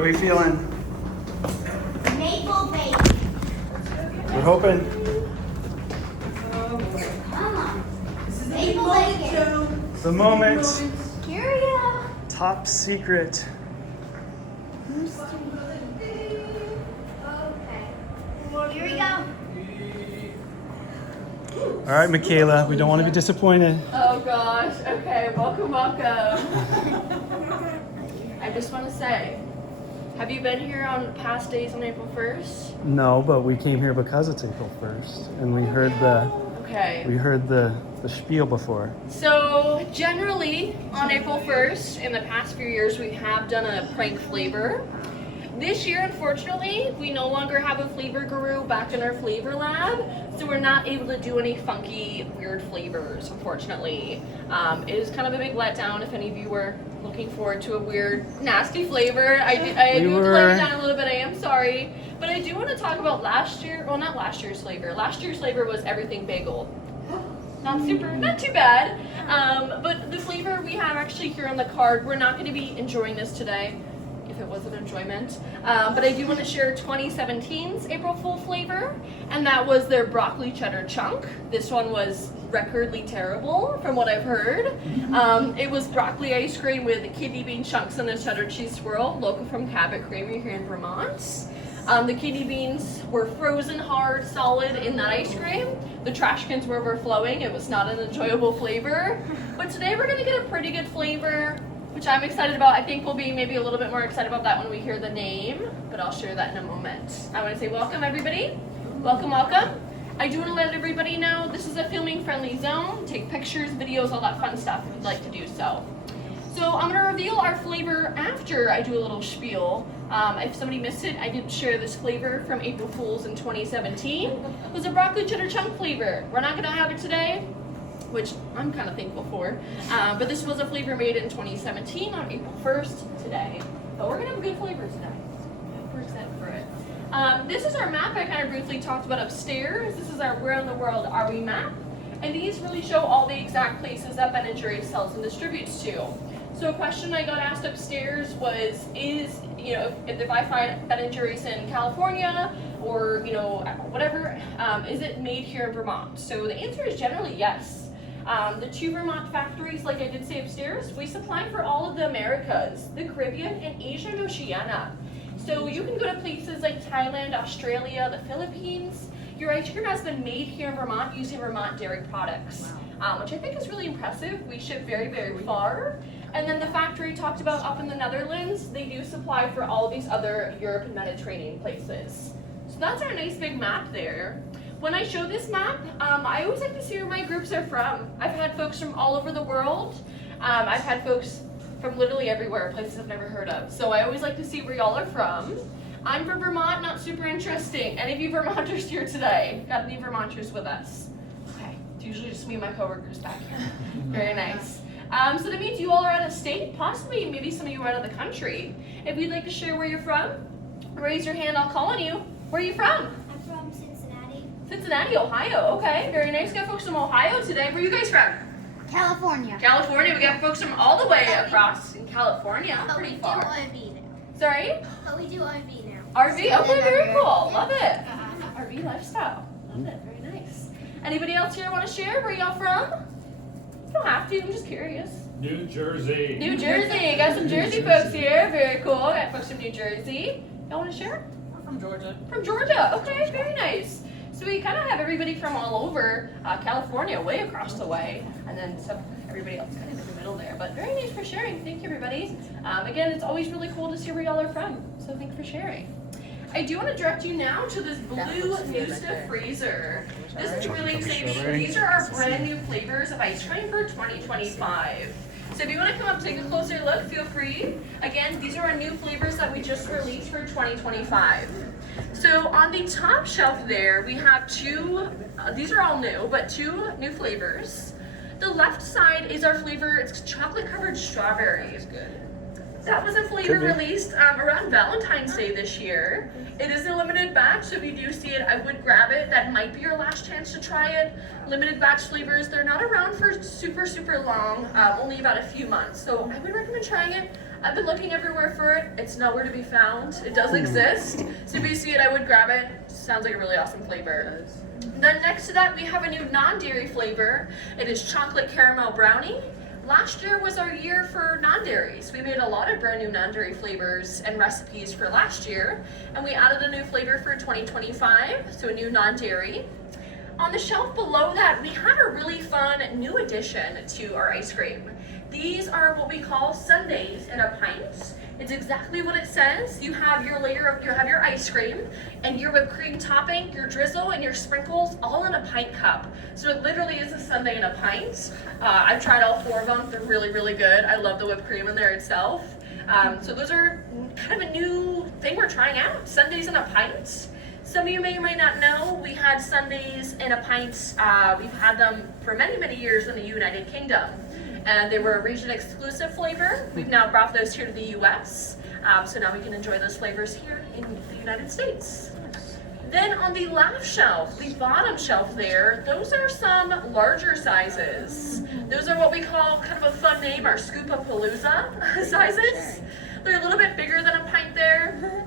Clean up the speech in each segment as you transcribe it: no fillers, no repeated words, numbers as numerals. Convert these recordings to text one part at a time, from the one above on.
are we feeling? Maple bacon. We're hoping. Come on. Maple bacon. The moment. Here we go. Top secret. Okay. Here we go. All right, Michaela, we don't want to be disappointed. Oh gosh, okay, welcome. I just want to say, have you been here on past days on April 1st? No, but we came here because it's April 1st, and we heard Okay. the spiel before. So generally on April 1st, in the past few years, we have done a prank flavor. This year, unfortunately, we no longer have a flavor guru back in our flavor lab, so we're not able to do any funky, weird flavors, unfortunately. It is kind of a big letdown if any of you were looking forward to a weird, nasty flavor. I do have to let you down a little bit, I am sorry. But I do want to talk about last year, well, not last year's flavor. Last year's flavor was everything bagel. Not too bad. But the flavor we have actually here on the card, we're not going to be enjoying this today, if it was an enjoyment. But I do want to share 2017's April Fool flavor, and that was their broccoli cheddar chunk. This one was recordly terrible from what I've heard. It was broccoli ice cream with kidney bean chunks and a cheddar cheese swirl, local from Cabot Creamery here in Vermont. The kidney beans were frozen hard, solid in that ice cream. The trash cans were overflowing. It was not an enjoyable flavor. But today we're gonna get a pretty good flavor, which I'm excited about. I think we'll be maybe a little bit more excited about that when we hear the name, but I'll share that in a moment. I wanna say welcome everybody. Welcome. I do wanna let everybody know this is a filming friendly zone. Take pictures, videos, all that fun stuff if you'd like to do so. So I'm gonna reveal our flavor after I do a little spiel. If somebody missed it, I did share this flavor from April Fools in 2017. It was a broccoli cheddar chunk flavor. We're not gonna have it today, which I'm kind of thankful for. But this was a flavor made in 2017 on April 1st today. But we're gonna have a good flavor today. We're excited for it. This is our map I kind of briefly talked about upstairs. This is our Where in the World Are We map. And these really show all the exact places that Ben & Jerry's sells and distributes to. So a question I got asked upstairs was, if I find Ben & Jerry's in California or, whatever, is it made here in Vermont? So the answer is generally yes. The 2 Vermont factories, like I did say upstairs, we supply for all of the Americas, the Caribbean, and Asia and Oceania. So you can go to places like Thailand, Australia, the Philippines. Your ice cream has been made here in Vermont using Vermont dairy products, which I think is really impressive. We ship very, very far. And then the factory talked about up in the Netherlands, they do supply for all of these other Europe and Mediterranean places. So that's our nice big map there. When I show this map, I always like to see where my groups are from. I've had folks from all over the world. I've had folks from literally everywhere, places I've never heard of. So I always like to see where y'all are from. I'm from Vermont, not super interesting. Any of you Vermonters here today? Got any Vermonters with us? Okay, it's usually just me and my coworkers back here. Very nice. So that means you all are out of state, possibly maybe some of you are out of the country. If you'd like to share where you're from, raise your hand, I'll call on you. Where are you from? I'm from Cincinnati. Cincinnati, Ohio. Okay, very nice. Got folks from Ohio today. Where are you guys from? California. California. We got folks from all the way across in California. Pretty far. RV now. Sorry? But we do RV now. RV? Okay, very cool. Love it. RV lifestyle. Love it. Very nice. Anybody else here want to share? Where y'all from? You don't have to. I'm just curious. New Jersey. New Jersey. Got some Jersey folks here. Very cool. Got folks from New Jersey. Y'all want to share? From Georgia. From Georgia. Okay, very nice. So we kind of have everybody from all over California, way across the way, and then everybody else kind of in the middle there. But very nice for sharing. Thank you, everybody. Again, it's always really cool to see where y'all are from. So thanks for sharing. I do want to direct you now to this blue Noosta freezer. This is really exciting. These are our brand new flavors of ice cream for 2025. So if you want to come up and take a closer look, feel free. Again, these are our new flavors that we just released for 2025. So on the top shelf there, we have 2, these are all new, but 2 new flavors. The left side is our flavor, it's chocolate covered strawberry. That was a flavor released around Valentine's Day this year. It is a limited batch, so if you do see it, I would grab it. That might be your last chance to try it. Limited batch flavors, they're not around for super, super long, only about a few months. So I would recommend trying it. I've been looking everywhere for it. It's nowhere to be found. It does exist. So if you see it, I would grab it. Sounds like a really awesome flavor. Then next to that, we have a new non-dairy flavor. It is chocolate caramel brownie. Last year was our year for non-dairies. We made a lot of brand new non-dairy flavors and recipes for last year, and we added a new flavor for 2025, so a new non-dairy. On the shelf below that, we had a really fun new addition to our ice cream. These are what we call sundaes in a pint. It's exactly what it says. You have your your ice cream and your whipped cream topping, your drizzle, and your sprinkles all in a pint cup. So it literally is a sundae in a pint. I've tried all 4 of them. They're really, really good. I love the whipped cream in there itself. So those are kind of a new thing we're trying out. Sundaes in a pint. Some of you may or may not know, we had sundaes in a pint. We've had them for many, many years in the United Kingdom. And they were a region exclusive flavor. We've now brought those here to the US. So now we can enjoy those flavors here in the United States. Then on the left shelf, the bottom shelf there, those are some larger sizes. Those are what we call, kind of a fun name, our Scoopapalooza sizes. They're a little bit bigger than a pint there.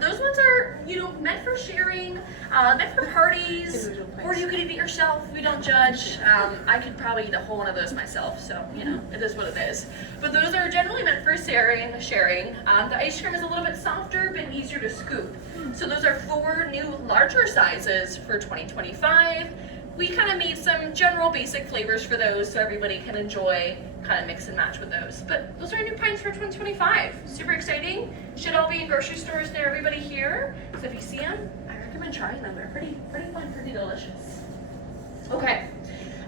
Those ones are, meant for sharing, meant for parties, or you could eat it yourself. We don't judge. I could probably eat a whole one of those myself, so, it is what it is. But those are generally meant for sharing. The ice cream is a little bit softer, but easier to scoop. So those are 4 new larger sizes for 2025. We kind of made some general basic flavors for those so everybody can enjoy, kind of mix and match with those. But those are our new pints for 2025. Super exciting. Should all be in grocery stores near everybody here. So if you see them, I recommend trying them. They're pretty fun, pretty delicious. Okay.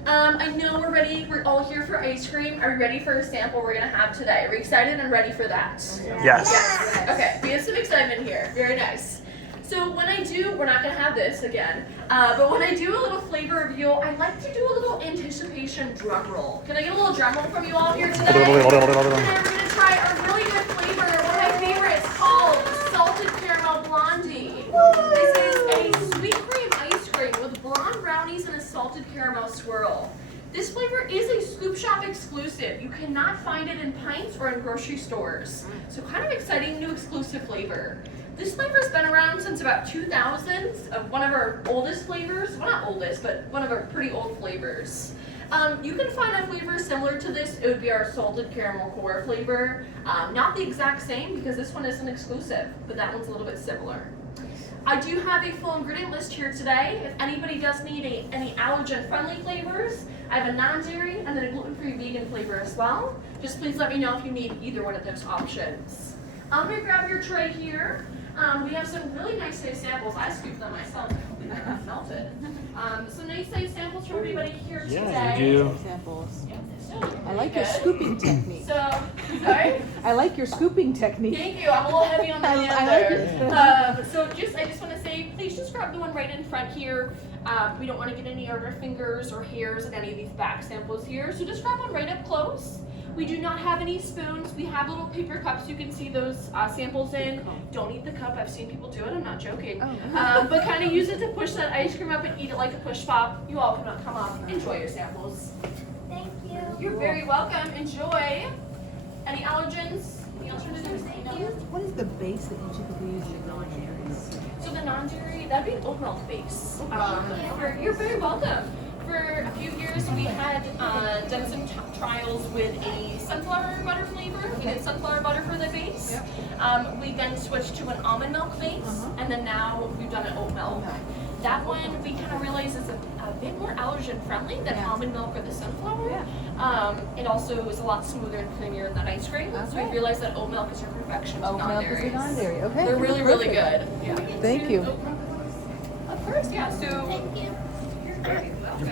I know we're ready. We're all here for ice cream. Are we ready for a sample we're gonna have today? Are we excited and ready for that? Yes. Okay, we have some excitement here. Very nice. So when I do, we're not gonna have this again, but when I do a little flavor reveal, I like to do a little anticipation drum roll. Can I get a little drum roll from you all here today? Today we're gonna try a really good flavor, one of my favorites, called Salted Caramel Blondie. This is a sweet cream ice cream with blonde brownies and a salted caramel swirl. This flavor is a Scoop Shop exclusive. You cannot find it in pints or in grocery stores. So kind of exciting new exclusive flavor. This flavor has been around since about 2000, one of our oldest flavors. Well, not oldest, but one of our pretty old flavors. You can find a flavor similar to this. It would be our salted caramel core flavor. Not the exact same because this one isn't exclusive, but that one's a little bit similar. I do have a full ingredient list here today. If anybody does need any allergen-friendly flavors, I have a non-dairy and then a gluten-free vegan flavor as well. Just please let me know if you need either one of those options. I'm gonna grab your tray here. We have some really nice size samples. I scooped them myself. I hope you haven't melted. Some nice size samples for everybody here today. Yeah, you do. Samples. Yeah, they're still I like really your good. scooping technique. So, sorry? I like your scooping technique. Thank you. I'm a little heavy on the I hand like there. it. So I just want to say, please just grab the one right in front here. We don't want to get any of our fingers or hairs in any of these back samples here. So just grab one right up close. We do not have any spoons. We have little paper cups you can see those samples in. Don't eat the cup. I've seen people do it. I'm not joking. But kind of use it to push that ice cream up and eat it like a push pop. You all can come up, enjoy your samples. Thank you. You're very welcome. Enjoy. Any allergens? Any alternatives? Thank you. What is the base that you typically use in your non-dairies? So the non-dairy, that'd be an oat milk base. You're very welcome. For a few years, we had done some trials with a sunflower butter flavor. We did sunflower butter for the base. We then switched to an almond milk base, and then now we've done an oat milk. That one we kind of realized is a bit more allergen friendly than almond milk or the sunflower. It also is a lot smoother and creamier than that ice cream. So we realized that oat milk is your perfection to Oat milk is non-dairies. a non-dairy. Okay. They're really, really Perfect. good. Yeah. Thank you. Of course, yeah. So. Thank you.